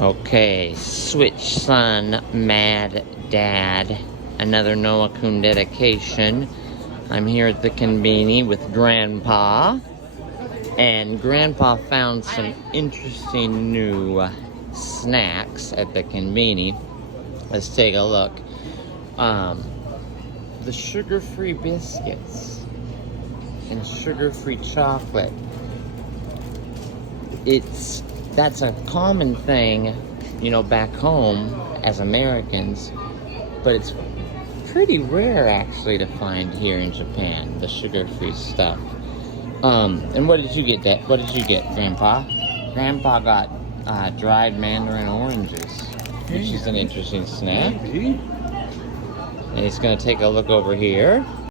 Okay, switch son, mad dad. Another Noah-kun dedication. I'm here at the conveni with Grandpa. And Grandpa found some interesting new snacks at the conveni. Let's take a look. The sugar-free biscuits and sugar-free chocolate. That's a common thing, back home as Americans, but it's pretty rare actually to find here in Japan, the sugar-free stuff. And what did you get, Grandpa? Grandpa got dried mandarin oranges, which is an interesting snack. And he's going to take a look over here.